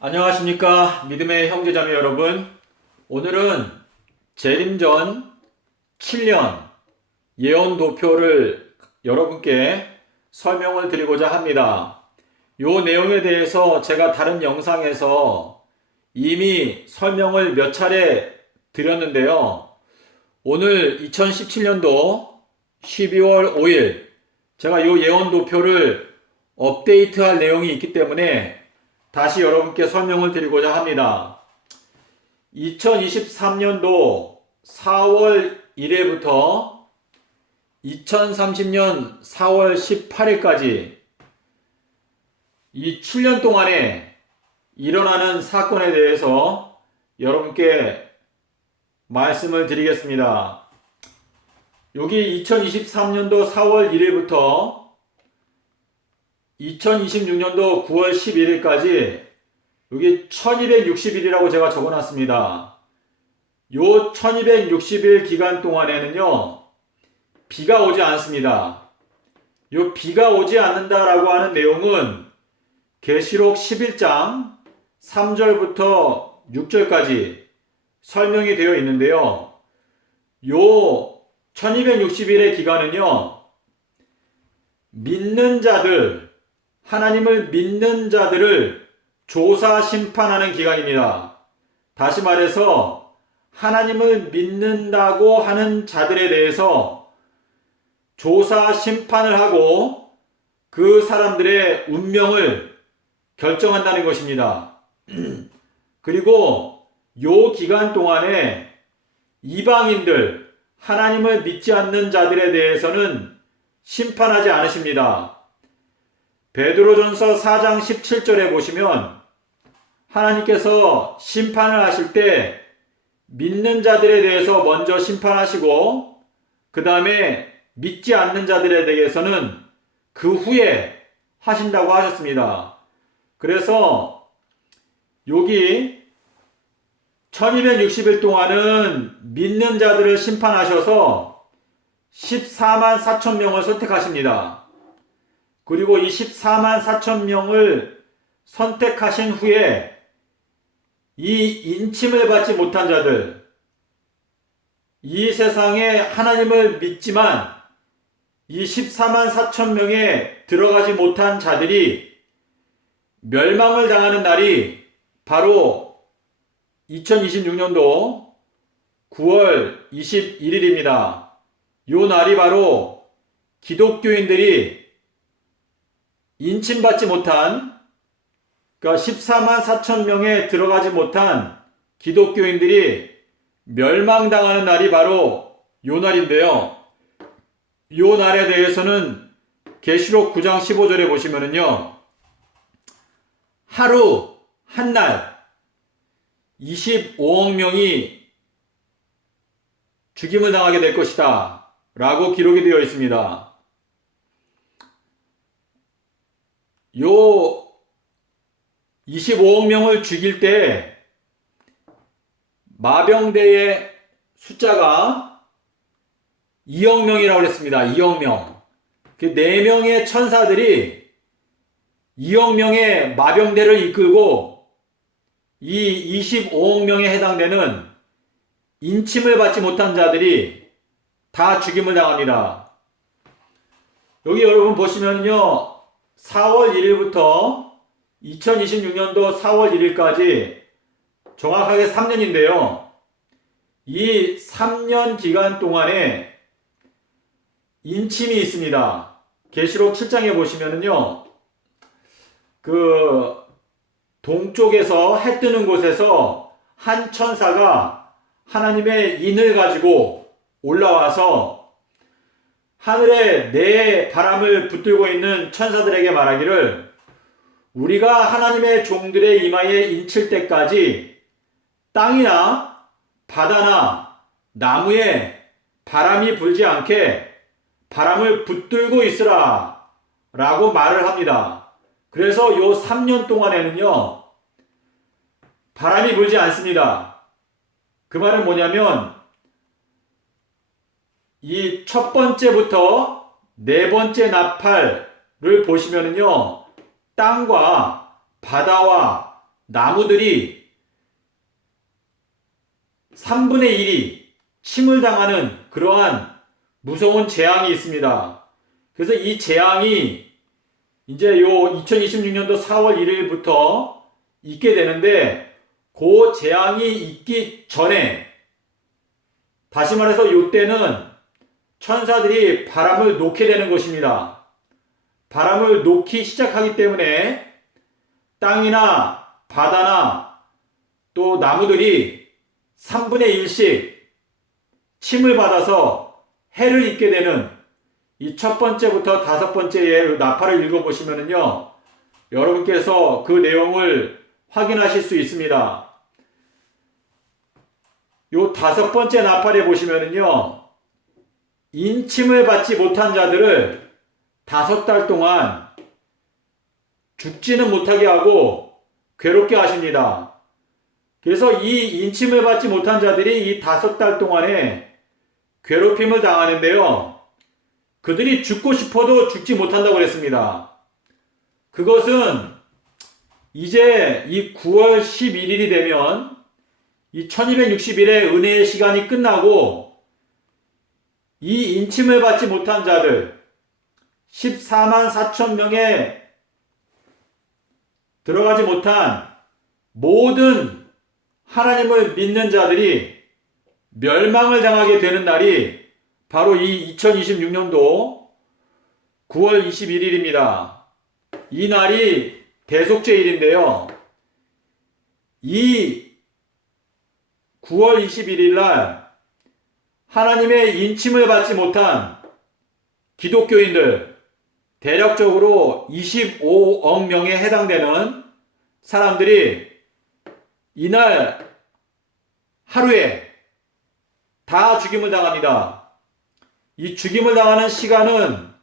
안녕하십니까 믿음의 형제자매 여러분. 오늘은 재림전 7년 예언도표를 여러분께 설명을 드리고자 합니다. 요 내용에 대해서 제가 다른 영상에서 이미 설명을 몇 차례 드렸는데요. 오늘 2017년도 12월 5일 제가 요 예언도표를 업데이트할 내용이 있기 때문에 다시 여러분께 설명을 드리고자 합니다. 2023년도 4월 1일부터 2030년 4월 18일까지 이 7년 동안에 일어나는 사건에 대해서 여러분께 말씀을 드리겠습니다. 여기 2023년도 4월 1일부터 2026년도 9월 11일까지 여기 1260일이라고 제가 적어놨습니다. 요 1260일 기간 동안에는요, 비가 오지 않습니다. 요 비가 오지 않는다라고 하는 내용은 계시록 11장 3절부터 6절까지 설명이 되어 있는데요. 요 1260일의 기간은요, 믿는 자들, 하나님을 믿는 자들을 조사 심판하는 기간입니다. 다시 말해서 하나님을 믿는다고 하는 자들에 대해서 조사 심판을 하고 그 사람들의 운명을 결정한다는 것입니다. 그리고 요 기간 동안에 이방인들, 하나님을 믿지 않는 자들에 대해서는 심판하지 않으십니다. 베드로전서 4장 17절에 보시면 하나님께서 심판을 하실 때 믿는 자들에 대해서 먼저 심판하시고 그 다음에 믿지 않는 자들에 대해서는 그 후에 하신다고 하셨습니다. 그래서 여기 1260일 동안은 믿는 자들을 심판하셔서 14만 4천 명을 선택하십니다. 그리고 이 14만 4천 명을 선택하신 후에 이 인침을 받지 못한 자들, 이 세상에 하나님을 믿지만 이 14만 4천 명에 들어가지 못한 자들이 멸망을 당하는 날이 바로 2026년도 9월 21일입니다. 요 날이 바로 기독교인들이 인침받지 못한, 그러니까 14만 4천 명에 들어가지 못한 기독교인들이 멸망당하는 날이 바로 요 날인데요. 요 날에 대해서는 계시록 9장 15절에 보시면은요, 하루 한 날 25억 명이 죽임을 당하게 될 것이다 라고 기록이 되어 있습니다. 요 25억 명을 죽일 때 마병대의 숫자가 2억 명이라고 그랬습니다. 2억 명. 그 4명의 천사들이 2억 명의 마병대를 이끌고 이 25억 명에 해당되는 인침을 받지 못한 자들이 다 죽임을 당합니다. 여기 여러분 보시면요, 4월 1일부터 2026년도 4월 1일까지 정확하게 3년인데요. 이 3년 기간 동안에 인침이 있습니다. 계시록 7장에 보시면은요, 그 동쪽에서 해 뜨는 곳에서 한 천사가 하나님의 인을 가지고 올라와서 하늘에 네 바람을 붙들고 있는 천사들에게 말하기를, 우리가 하나님의 종들의 이마에 인칠 때까지 땅이나 바다나 나무에 바람이 불지 않게 바람을 붙들고 있으라 라고 말을 합니다. 그래서 요 3년 동안에는요, 바람이 불지 않습니다. 그 말은 뭐냐면 이 첫 번째부터 네 번째 나팔을 보시면은요, 땅과 바다와 나무들이 3분의 1이 침을 당하는 그러한 무서운 재앙이 있습니다. 그래서 이 재앙이 이제 요 2026년도 4월 1일부터 있게 되는데, 그 재앙이 있기 전에, 다시 말해서 요때는 천사들이 바람을 놓게 되는 것입니다. 바람을 놓기 시작하기 때문에 땅이나 바다나 또 나무들이 3분의 1씩 침을 받아서 해를 입게 되는, 이 첫 번째부터 다섯 번째의 나팔을 읽어보시면요, 여러분께서 그 내용을 확인하실 수 있습니다. 요 다섯 번째 나팔에 보시면요, 인침을 받지 못한 자들을 5달 동안 죽지는 못하게 하고 괴롭게 하십니다. 그래서 이 인침을 받지 못한 자들이 이 5달 동안에 괴롭힘을 당하는데요, 그들이 죽고 싶어도 죽지 못한다고 그랬습니다. 그것은 이제 이 9월 11일이 되면 이 1260일의 은혜의 시간이 끝나고, 이 인침을 받지 못한 자들 14만 4천 명에 들어가지 못한 모든 하나님을 믿는 자들이 멸망을 당하게 되는 날이 바로 이 2026년도 9월 21일입니다. 이 날이 대속죄일인데요. 이 9월 21일 날 하나님의 인침을 받지 못한 기독교인들, 대략적으로 25억 명에 해당되는 사람들이 이날 하루에 다 죽임을 당합니다. 이 죽임을 당하는 시간은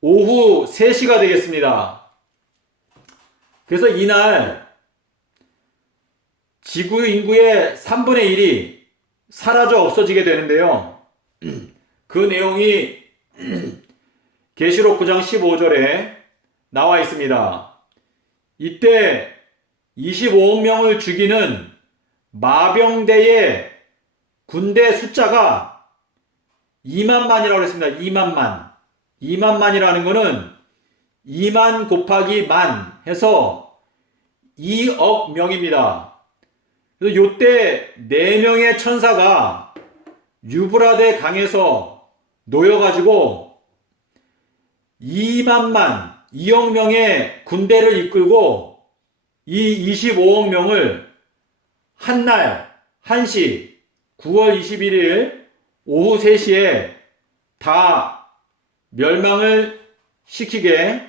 오후 3시가 되겠습니다. 그래서 이날 지구 인구의 3분의 1이 사라져 없어지게 되는데요. 그 내용이 계시록 9장 15절에 나와 있습니다. 이때 25억 명을 죽이는 마병대의 군대 숫자가 2만만이라고 했습니다. 2만만. 2만만이라는 것은 2만 곱하기 만 해서 2억 명입니다. 그래서 요때 4명의 천사가 유브라데 강에서 놓여가지고 2만만, 2억 명의 군대를 이끌고 이 25억 명을 한날, 1시, 9월 21일 오후 3시에 다 멸망을 시키게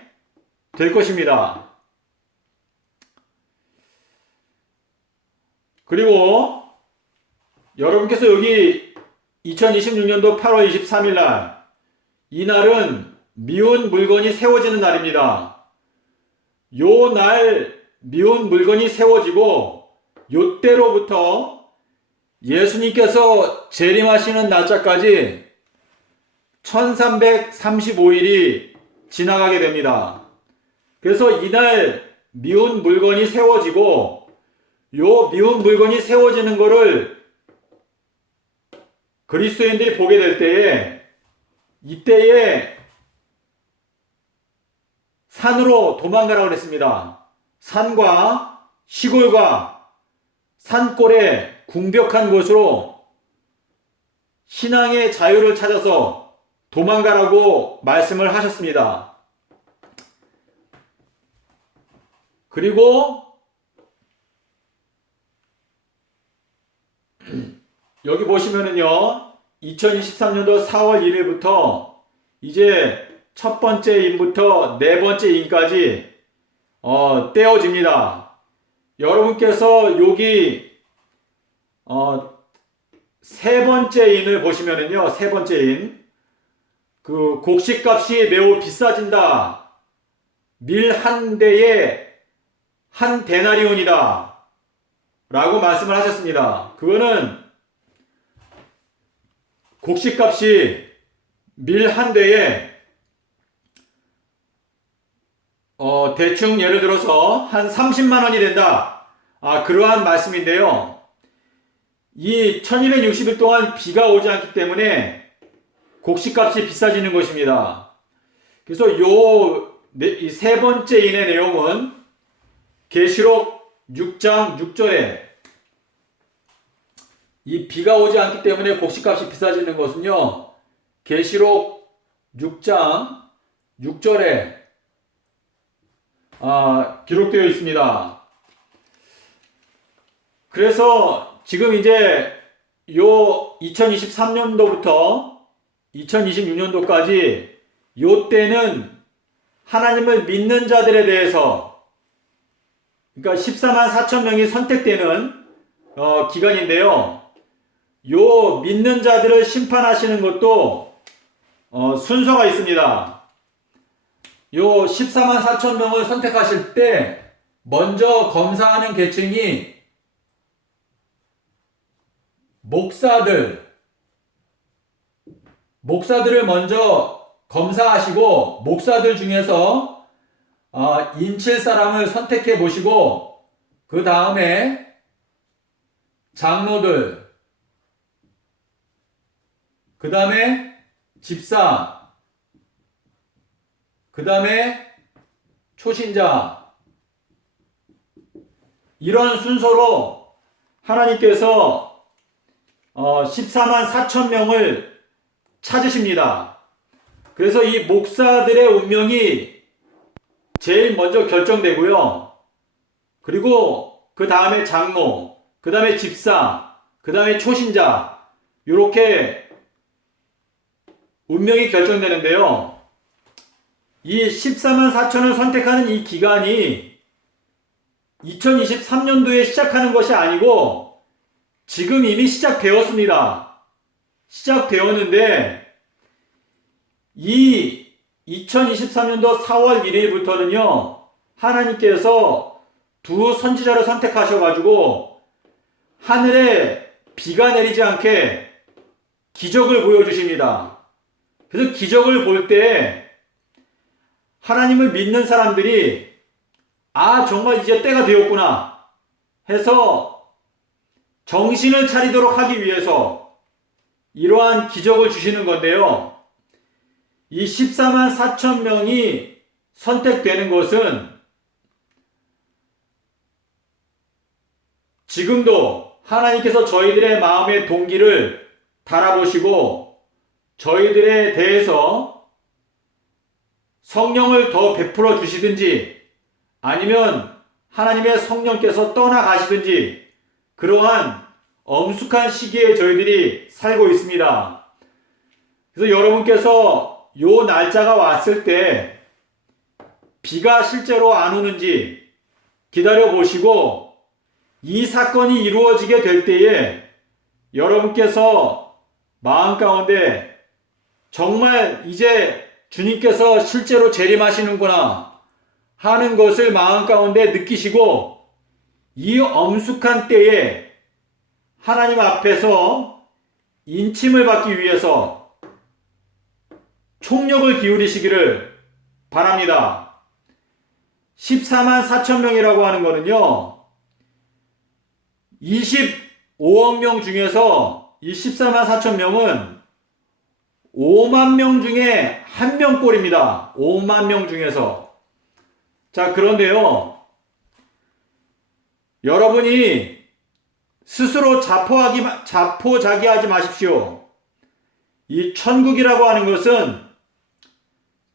될 것입니다. 그리고 여러분께서 여기 2026년도 8월 23일 날, 이날은 미운 물건이 세워지는 날입니다. 요 날 미운 물건이 세워지고 요때로부터 예수님께서 재림하시는 날짜까지 1335일이 지나가게 됩니다. 그래서 이날 미운 물건이 세워지고, 요 미운 물건이 세워지는 것을 그리스도인들이 보게 될 때에, 이때에 산으로 도망가라고 그랬습니다. 산과 시골과 산골의 궁벽한 곳으로 신앙의 자유를 찾아서 도망가라고 말씀을 하셨습니다. 그리고 여기 보시면은요, 2023년도 4월 1일부터 이제 첫 번째 인부터 네 번째 인까지 떼어집니다. 여러분께서 여기 세 번째 인을 보시면은요, 세 번째 인, 그 곡식값이 매우 비싸진다. 밀 한 대에 한 데나리온이다 라고 말씀을 하셨습니다. 그거는 곡식값이 밀 한 대에 대충 예를 들어서 한 30만 원이 된다. 그러한 말씀인데요. 이 1260일 동안 비가 오지 않기 때문에 곡식값이 비싸지는 것입니다. 그래서 이 세 번째인의 내용은 계시록 6장 6절에 이 비가 오지 않기 때문에 곡식값이 비싸지는 것은요, 계시록 6장 6절에 기록되어 있습니다. 그래서 지금 이제 요 2023년도부터 2026년도까지 요 때는 하나님을 믿는 자들에 대해서, 그러니까 14만 4천 명이 선택되는 기간인데요. 요 믿는 자들을 심판하시는 것도 순서가 있습니다. 요 14만 4천 명을 선택하실 때 먼저 검사하는 계층이 목사들을 먼저 검사하시고, 목사들 중에서 인칠 사람을 선택해 보시고, 그 다음에 장로들, 그 다음에 집사, 그 다음에 초신자, 이런 순서로 하나님께서 14만 4천 명을 찾으십니다. 그래서 이 목사들의 운명이 제일 먼저 결정되고요. 그리고 그 다음에 장로, 그 다음에 집사, 그 다음에 초신자, 이렇게 운명이 결정되는데요. 이 14만 4천을 선택하는 이 기간이 2023년도에 시작하는 것이 아니고 지금 이미 시작되었습니다. 시작되었는데 이 2023년도 4월 1일부터는요, 하나님께서 두 선지자를 선택하셔가지고 하늘에 비가 내리지 않게 기적을 보여주십니다. 그래서 기적을 볼 때 하나님을 믿는 사람들이 정말 이제 때가 되었구나 해서 정신을 차리도록 하기 위해서 이러한 기적을 주시는 건데요. 이 14만 4천 명이 선택되는 것은 지금도 하나님께서 저희들의 마음의 동기를 달아보시고 저희들에 대해서 성령을 더 베풀어 주시든지 아니면 하나님의 성령께서 떠나가시든지 그러한 엄숙한 시기에 저희들이 살고 있습니다. 그래서 여러분께서 요 날짜가 왔을 때 비가 실제로 안 오는지 기다려 보시고 이 사건이 이루어지게 될 때에 여러분께서 마음 가운데 정말 이제 주님께서 실제로 재림하시는구나 하는 것을 마음 가운데 느끼시고 이 엄숙한 때에 하나님 앞에서 인침을 받기 위해서 총력을 기울이시기를 바랍니다. 14만 4천 명이라고 하는 거는요, 25억 명 중에서 이 14만 4천 명은 5만 명 중에 한 명꼴입니다. 5만 명 중에서. 자, 그런데요, 여러분이 스스로 자포자기하지 마십시오. 이 천국이라고 하는 것은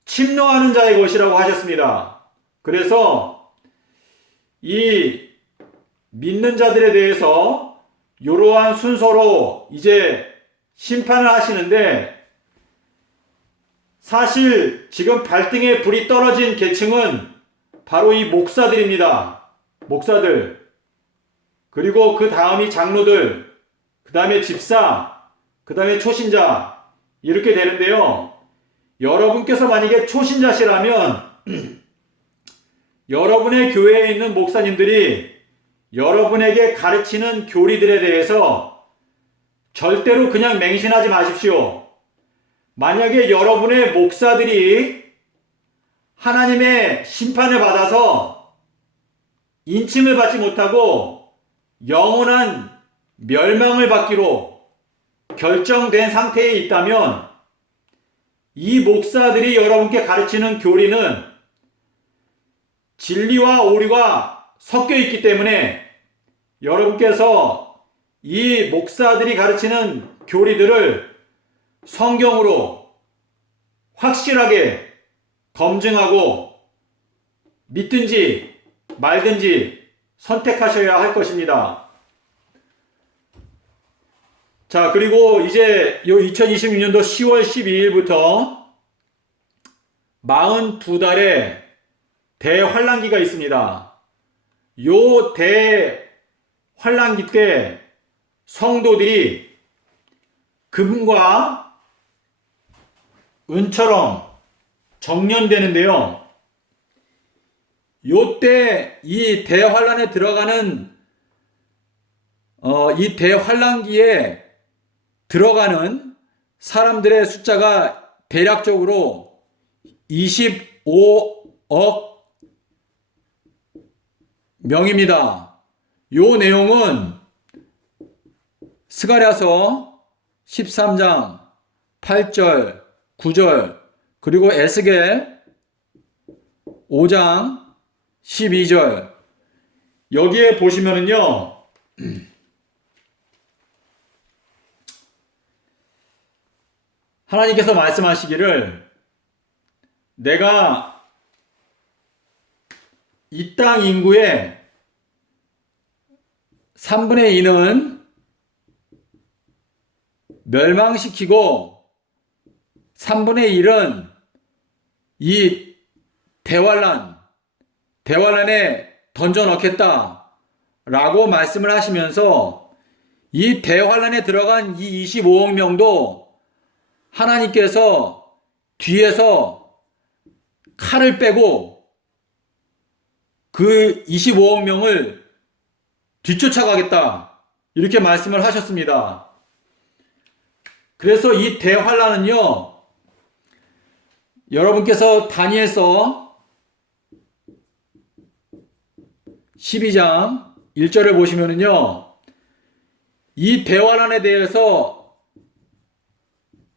침노하는 자의 것이라고 하셨습니다. 그래서 이 믿는 자들에 대해서 이러한 순서로 이제 심판을 하시는데, 사실 지금 발등에 불이 떨어진 계층은 바로 이 목사들입니다. 목사들. 그리고 그 다음이 장로들, 그 다음에 집사, 그 다음에 초신자, 이렇게 되는데요. 여러분께서 만약에 초신자시라면 여러분의 교회에 있는 목사님들이 여러분에게 가르치는 교리들에 대해서 절대로 그냥 맹신하지 마십시오. 만약에 여러분의 목사들이 하나님의 심판을 받아서 인침을 받지 못하고 영원한 멸망을 받기로 결정된 상태에 있다면 이 목사들이 여러분께 가르치는 교리는 진리와 오류가 섞여 있기 때문에 여러분께서 이 목사들이 가르치는 교리들을 성경으로 확실하게 검증하고 믿든지 말든지 선택하셔야 할 것입니다. 자, 그리고 이제 요 2026년도 10월 12일부터 42달의 대환란기가 있습니다. 요 대환란기 때 성도들이 금과 은처럼 정련되는데요. 요때 이 대환란에 들어가는 이 대환란기에 들어가는 사람들의 숫자가 대략적으로 25억 명입니다. 요 내용은 스가랴서 13장 8절 9절 그리고 에스겔 5장 12절 여기에 보시면은요 하나님께서 말씀하시기를 내가 이 땅 인구의 3분의 2는 멸망시키고 3분의 1은 이 대환란에 던져 넣겠다 라고 말씀을 하시면서 이 대환란에 들어간 이 25억 명도 하나님께서 뒤에서 칼을 빼고 그 25억 명을 뒤쫓아가겠다 이렇게 말씀을 하셨습니다. 그래서 이 대환란은요 여러분께서 다니엘서 12장 1절을 보시면은요 이 대환란에 대해서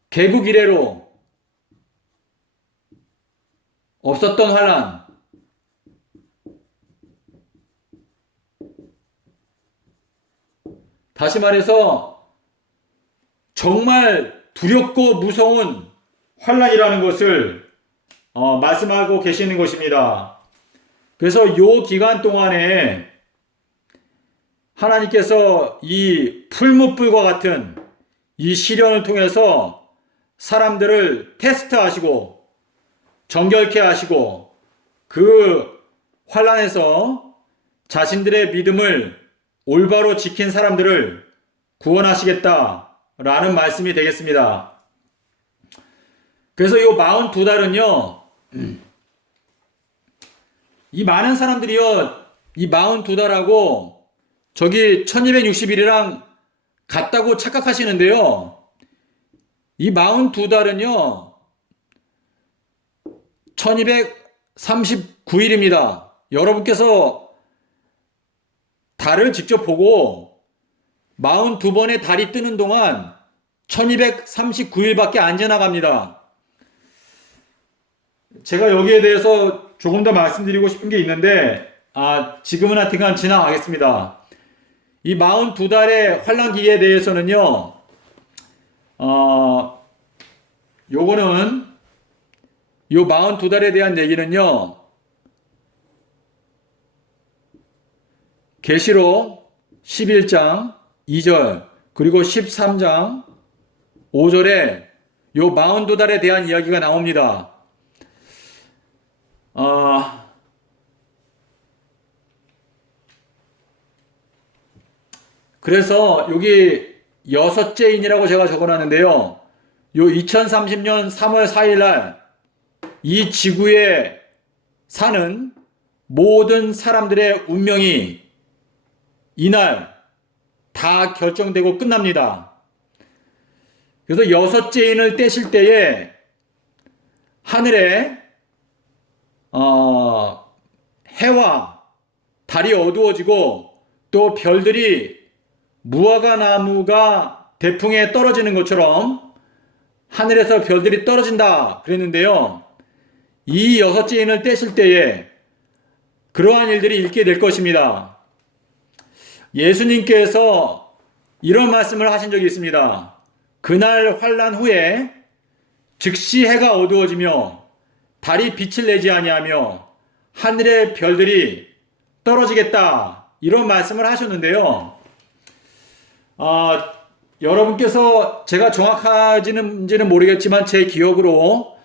개국 이래로 없었던 환란 다시 말해서 정말 두렵고 무서운 환란이라는 것을 말씀하고 계시는 것입니다. 그래서 이 기간 동안에 하나님께서 이 풀무불과 같은 이 시련을 통해서 사람들을 테스트하시고 정결케 하시고 그 환란에서 자신들의 믿음을 올바로 지킨 사람들을 구원하시겠다라는 말씀이 되겠습니다. 그래서 이 42달은요 이 많은 사람들이요 이 42달하고 저기 1260일이랑 같다고 착각하시는데요 이 42달은요 1239일입니다. 여러분께서 달을 직접 보고 42번의 달이 뜨는 동안 1239일밖에 안 지나갑니다. 제가 여기에 대해서 조금 더 말씀드리고 싶은 게 있는데 지금은 하여튼간 지나가겠습니다. 이 42달의 환란기에 대해서는요 요거는 요 42달에 대한 얘기는요 계시록 11장 2절 그리고 13장 5절에 요 42달에 대한 이야기가 나옵니다. 그래서 여기 여섯째 인이라고 제가 적어놨는데요. 요 2030년 3월 4일 날 이 지구에 사는 모든 사람들의 운명이 이날 다 결정되고 끝납니다. 그래서 여섯째 인을 떼실 때에 하늘에 해와 달이 어두워지고 또 별들이 무화과 나무가 대풍에 떨어지는 것처럼 하늘에서 별들이 떨어진다 그랬는데요. 이 여섯째 인을 떼실 때에 그러한 일들이 있게 될 것입니다. 예수님께서 이런 말씀을 하신 적이 있습니다. 그날 환난 후에 즉시 해가 어두워지며 달이 빛을 내지 아니하며 하늘의 별들이 떨어지겠다, 이런 말씀을 하셨는데요. 여러분께서 제가 정확하지는 모르겠지만 제 기억으로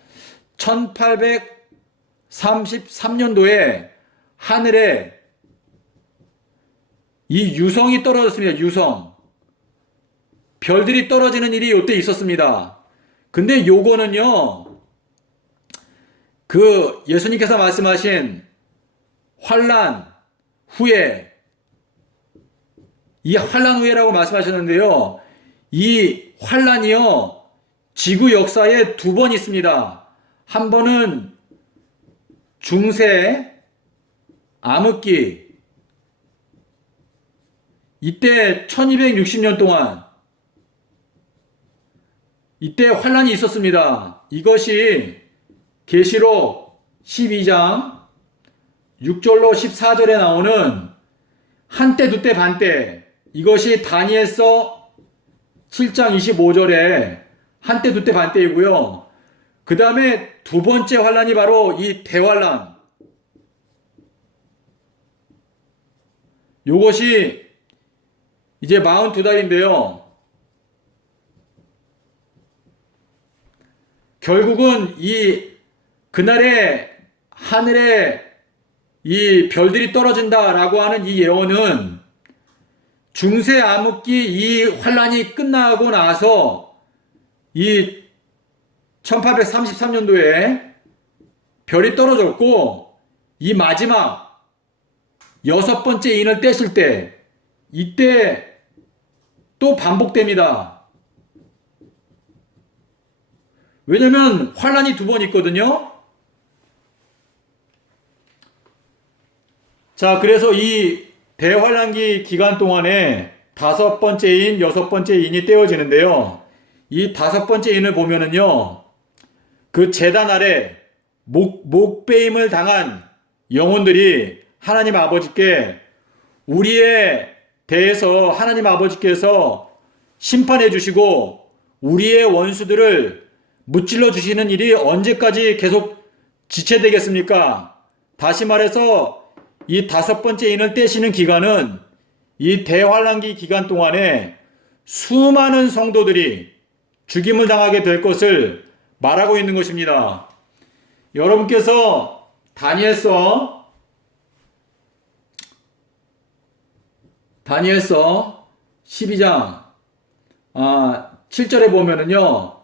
1833년도에 하늘에 이 유성이 떨어졌습니다. 유성. 별들이 떨어지는 일이 이때 있었습니다. 근데 요거는요, 그 예수님께서 말씀하신 환난 후에, 이 환난 후에라고 말씀하셨는데요. 이 환난이요, 지구 역사에 두 번 있습니다. 한 번은 중세 암흑기, 이때 1260년 동안 이때 환난이 있었습니다. 이것이 계시록 12장 6절로 14절에 나오는 한때 두때 반때, 이것이 다니엘서 7장 25절에 한때 두때 반때이고요. 그 다음에 두 번째 환난이 바로 이 대환난, 요것이 이제 42달인데요. 결국은 이 그날에 하늘에 이 별들이 떨어진다라고 하는 이 예언은 중세 암흑기 이 환란이 끝나고 나서 이 1833년도에 별이 떨어졌고, 이 마지막 여섯 번째 인을 떼실 때 이때 또 반복됩니다. 왜냐면 환란이 두 번 있거든요. 자, 그래서 이 대환란기 기간 동안에 다섯 번째 인, 여섯 번째 인이 떼어지는데요. 이 다섯 번째 인을 보면은요, 그 제단 아래 목베임을 당한 영혼들이 하나님 아버지께, 우리에 대해서 하나님 아버지께서 심판해 주시고 우리의 원수들을 무찔러 주시는 일이 언제까지 계속 지체되겠습니까? 다시 말해서 이 다섯 번째 인을 떼시는 기간은 이 대환란기 기간 동안에 수많은 성도들이 죽임을 당하게 될 것을 말하고 있는 것입니다. 여러분께서 다니엘서 12장 7절에 보면은요,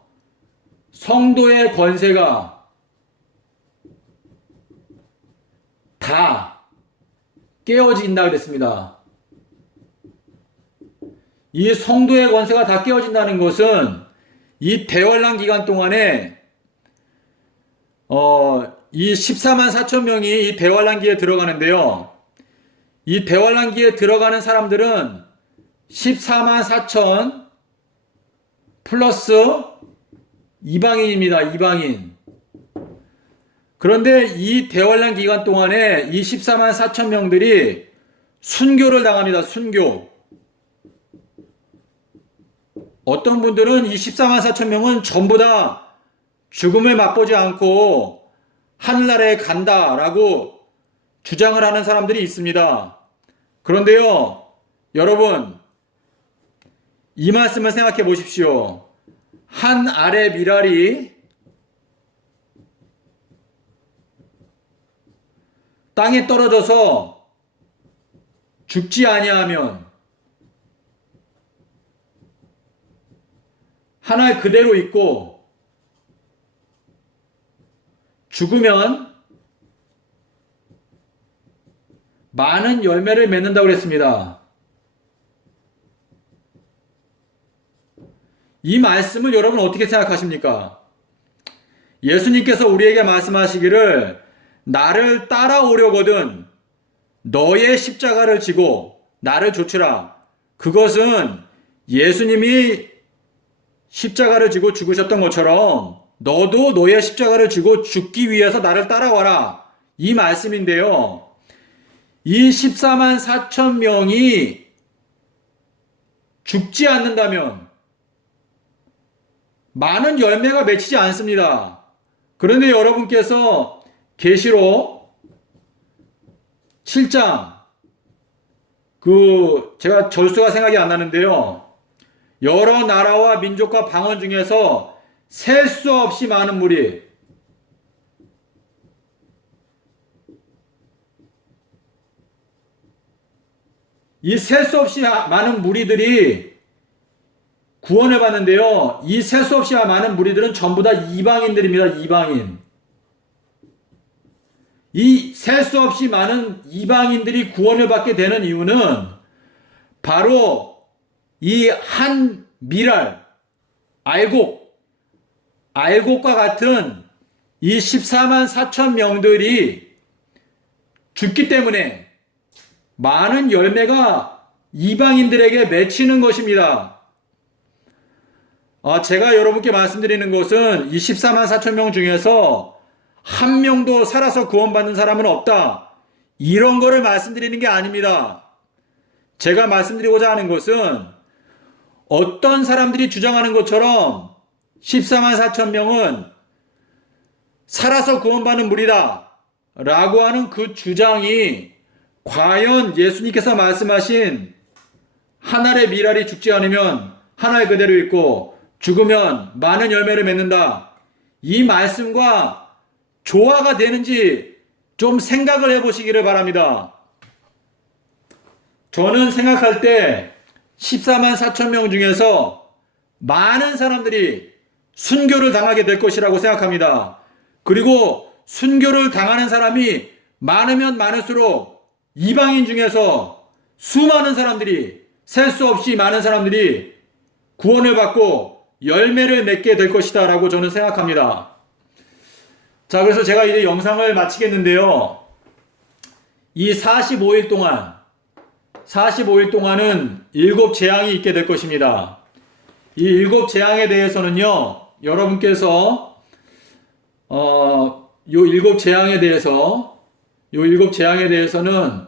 성도의 권세가 다 깨어진다 그랬습니다. 이 성도의 권세가 다 깨어진다는 것은 이 대환란 기간 동안에 이 14만 4천 명이 이 대환란기에 들어가는데요. 이 대환란기에 들어가는 사람들은 14만 4천 플러스 이방인입니다. 이방인. 그런데 이 대환란 기간 동안에 이 14만 4천 명들이 순교를 당합니다. 순교. 어떤 분들은 이 14만 4천 명은 전부 다 죽음을 맛보지 않고 하늘나라에 간다라고 주장을 하는 사람들이 있습니다. 그런데요, 여러분, 이 말씀을 생각해 보십시오. 한 알의 밀알이 땅에 떨어져서 죽지 아니하면 한 알 그대로 있고, 죽으면 많은 열매를 맺는다고 그랬습니다. 이 말씀을 여러분 어떻게 생각하십니까? 예수님께서 우리에게 말씀하시기를, 나를 따라오려거든 너의 십자가를 지고 나를 좇으라. 그것은 예수님이 십자가를 지고 죽으셨던 것처럼 너도 너의 십자가를 지고 죽기 위해서 나를 따라와라. 이 말씀인데요. 이 14만 4천 명이 죽지 않는다면 많은 열매가 맺히지 않습니다. 그런데 여러분께서 계시록 7장 제가 절수가 생각이 안 나는데요. 여러 나라와 민족과 방언 중에서 셀 수 없이 많은 무리, 이 셀 수 없이 많은 무리들이 구원을 받는데요. 이 셀 수 없이 많은 무리들은 전부 다 이방인들입니다. 이방인. 이 셀 수 없이 많은 이방인들이 구원을 받게 되는 이유는 바로 이 한 미랄, 알곡과 같은 이 14만 4천 명들이 죽기 때문에 많은 열매가 이방인들에게 맺히는 것입니다. 제가 여러분께 말씀드리는 것은 이 14만 4천 명 중에서 한 명도 살아서 구원받는 사람은 없다. 이런 거를 말씀드리는 게 아닙니다. 제가 말씀드리고자 하는 것은 어떤 사람들이 주장하는 것처럼 14만 4천 명은 살아서 구원받는 무리다 라고 하는 그 주장이 과연 예수님께서 말씀하신 한 알의 미랄이 죽지 않으면 한 알 그대로 있고 죽으면 많은 열매를 맺는다. 이 말씀과 조화가 되는지 좀 생각을 해보시기를 바랍니다. 저는 생각할 때 14만 4천 명 중에서 많은 사람들이 순교를 당하게 될 것이라고 생각합니다. 그리고 순교를 당하는 사람이 많으면 많을수록 이방인 중에서 수많은 사람들이, 셀 수 없이 많은 사람들이 구원을 받고 열매를 맺게 될 것이다 라고 저는 생각합니다. 자, 그래서 제가 이제 영상을 마치겠는데요. 이 45일 동안은 7 재앙이 있게 될 것입니다. 이 7 재앙에 대해서는요, 여러분께서 요 7 재앙에 대해서는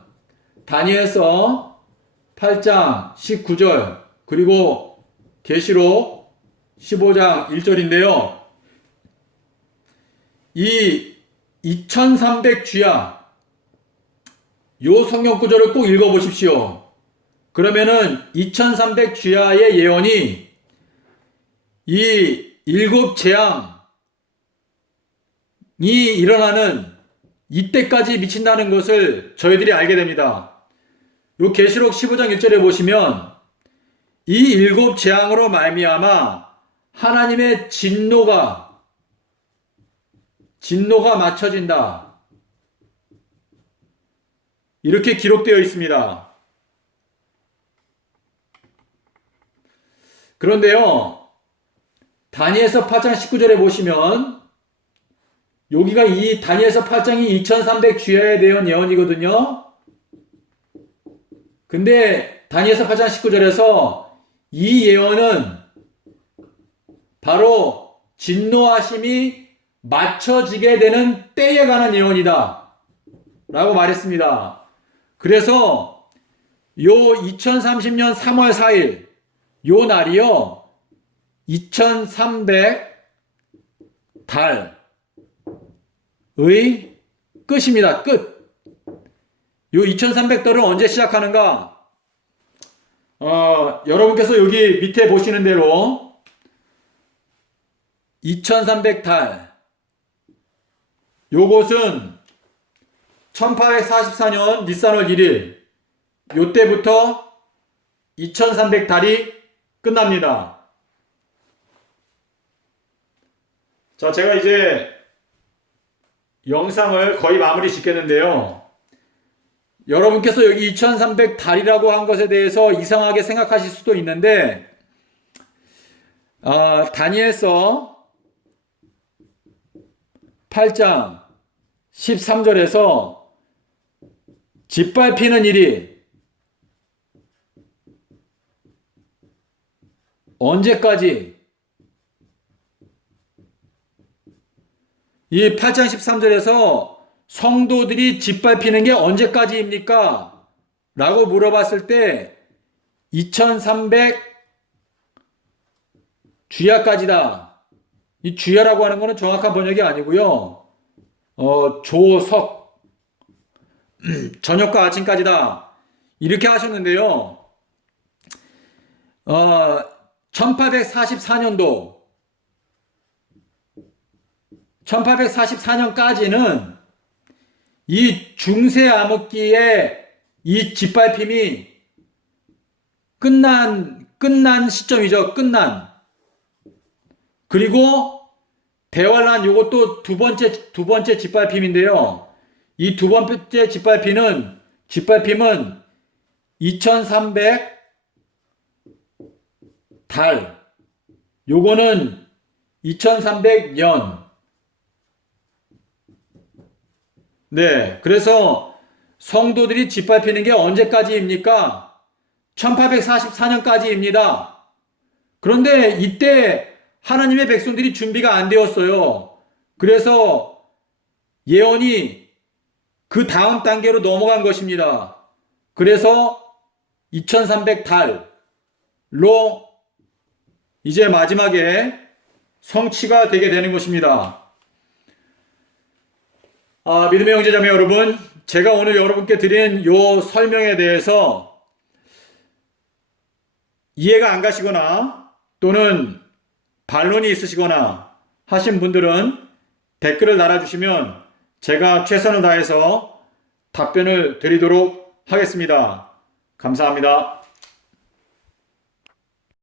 다니엘서 8장 19절 그리고 계시록 15장 1절인데요. 이 2300 쥐야, 요 성경 구절을 꼭 읽어보십시오. 그러면은 2300 쥐야의 예언이 이 7 재앙이 일어나는 이때까지 미친다는 것을 저희들이 알게 됩니다. 요 계시록 15장 1절에 보시면 이 7 재앙으로 말미암아 하나님의 진노가 맞춰진다. 이렇게 기록되어 있습니다. 그런데요, 다니엘서 8장 19절에 보시면 여기가 이 다니엘서 8장이 2300 쥐야에 대한 예언이거든요. 근데 다니엘서 8장 19절에서 이 예언은 바로 진노하심이 맞춰지게 되는 때에 관한 예언이다 라고 말했습니다. 그래서 요 2030년 3월 4일 요 날이요 2300 달의 끝입니다. 끝. 요 2300달은 언제 시작하는가? 여러분께서 여기 밑에 보시는 대로 2300달, 요것은 1844년 니산월 1일, 요때부터 2300달이 끝납니다. 자, 제가 이제 영상을 거의 마무리 짓겠는데요. 여러분께서 여기 2300달이라고 한 것에 대해서 이상하게 생각하실 수도 있는데, 다니엘서 8장 13절에서 짓밟히는 일이 언제까지? 이 8장 13절에서 성도들이 짓밟히는 게 언제까지입니까? 라고 물어봤을 때 2300 주야까지다. 이 주야라고 하는 것은 정확한 번역이 아니고요. 조석 저녁과 아침까지다. 이렇게 하셨는데요. 1844년까지는 이 중세 암흑기의 이 짓밟힘이 끝난 시점이죠. 그리고 대환란 요것도 두 번째 짓밟힘인데요. 이 두 번째 짓밟힘은 2300 달. 요거는 2300년. 네. 그래서 성도들이 짓밟히는 게 언제까지입니까? 1844년까지입니다. 그런데 이때 하나님의 백성들이 준비가 안 되었어요. 그래서 예언이 그 다음 단계로 넘어간 것입니다. 그래서 2300달로 이제 마지막에 성취가 되게 되는 것입니다. 믿음의 형제자매 여러분, 제가 오늘 여러분께 드린 요 설명에 대해서 이해가 안 가시거나 또는 반론이 있으시거나 하신 분들은 댓글을 달아주시면 제가 최선을 다해서 답변을 드리도록 하겠습니다. 감사합니다.